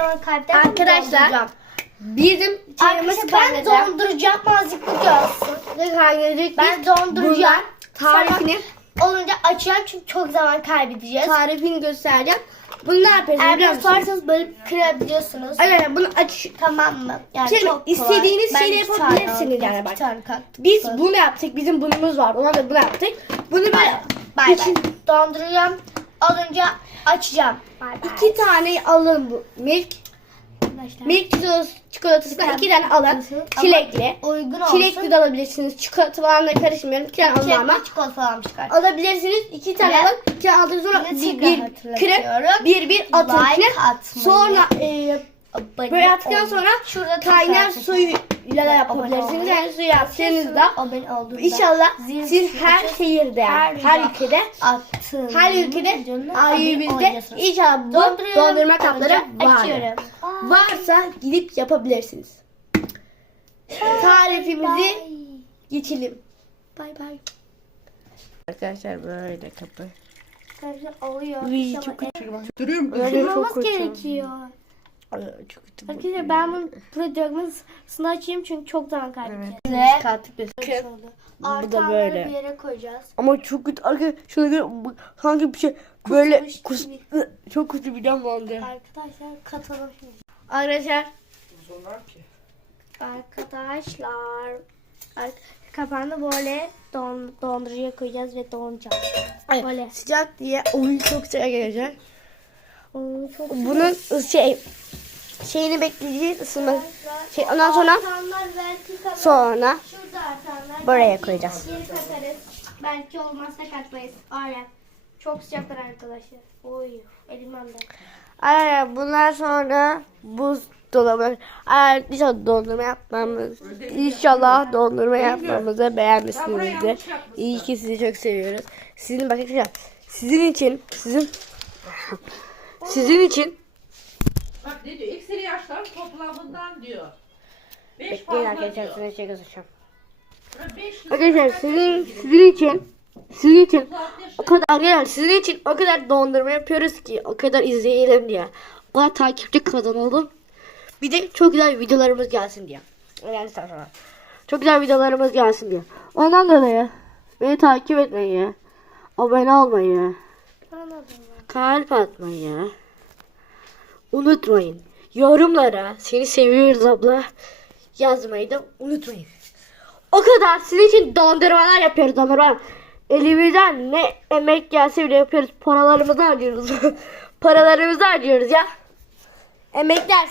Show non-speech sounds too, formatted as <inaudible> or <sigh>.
zaman kaybedersem Arkadaşlar. Bizim çayımız Arkadaşlar ben donduracağım azıcık görsün. Ne kaynayacak? Ben donduracağım. tarifini Sonra olunca açacağım çünkü çok zaman kaybedeceğiz. tarifini göstereceğim. Bunu ne yapıyorsunuz Eğer musunuz? sorarsanız böyle kırabiliyorsunuz. Evet bunu aç. Tamam mı? Yani Şey, çok kolay. istediğiniz şeyi yapabilirsiniz yani bak. Biz bunu yaptık. Bizim bunumuz var. Ona da bunu yaptık. Bunu Bay böyle bay. için- Donduracağım. Alınca açacağım. Bay bay. iki tane alın bu milk. Arkadaşlar. Milk çikolatası- çikolatasından iki tane alın. Ama Çilekli. Uygun olsun. Çilekli de alabilirsiniz. Çikolata falan da karışmıyorum. İki tane alın ama. Çikolata falan çıkar. Alabilirsiniz. iki tane alın. İki tane aldığınız sonra bir, bir kırıp bir bir atın Like içine. atmayı. Sonra e, Abone böyle attıktan sonra Şurada kaynar suyla da yapabilirsiniz. Yani suyu yaptığınızda abone olduğunda İnşallah zil siz her şehirde, her ülkede, her ülkede, olacaksınız. inşallah bu dondurma kapları var. Varsa gidip yapabilirsiniz. Tarifimizi geçelim. Bay bay. Arkadaşlar böyle kapı. Arkadaşlar oluyor. Uy, Ama çok el- Duruyor mu? Böyle çok Kırmamız kötü. gerekiyor. Çok kötü. Arkadaşlar ben bunu burada dökmesini açayım çünkü çok zaman kaybedeceğiz. Evet. Katip Şöyle. Bu da böyle. bir yere koyacağız. Ama çok kötü. Arkadaşlar şuna göre bu- hangi bir şey böyle Kusmuş kus, gibi. <laughs> çok kötü bir dam oldu. Arkadaşlar katalım şimdi. Arkadaşlar Arkadaşlar ar- kapağını böyle don, dondurucuya koyacağız ve donacak. ay, Böyle. sıcak diye oyun çok sıcak gelecek. Oo, çok Bunun şey şeyini bekleyeceğiz ısınma. Şey, ondan sonra sonra. Buraya koyacağız. Belki olmazsa katmayız. Aynen. Çok sıcaklar arkadaşlar. Oy elimden de. Ay, bunlar sonra buz dolabı. Eğer inşallah dondurma yapmamız, inşallah dondurma yapmamızı beğenmişsinizdir. İyi ki sizi çok seviyoruz. Sizin bakın sizin için, sizin sizin için Bak ne diyor? Ekseri yaşlar toplamından diyor. Beş bekleyin fazla arkadaşlar diyor. size şey göstereceğim. Ha, Beş yıl Arkadaşlar sizin sizin için sizin için o kadar arkadaşlar sizin için o kadar dondurma yapıyoruz ki o kadar izleyelim diye. O kadar takipçi kazanalım. Bir de çok güzel videolarımız gelsin diye. Yani sonra. Çok güzel videolarımız gelsin diye. Ondan dolayı beni takip etmeyi, abone olmayı, Anladım. kalp atmayı unutmayın. Yorumlara seni seviyoruz abla yazmayı da unutmayın. O kadar sizin için dondurmalar yapıyoruz dondurma. Elimizden ne emek gelse bile yapıyoruz. Paralarımızı harcıyoruz. <laughs> Paralarımızı harcıyoruz ya. Emekler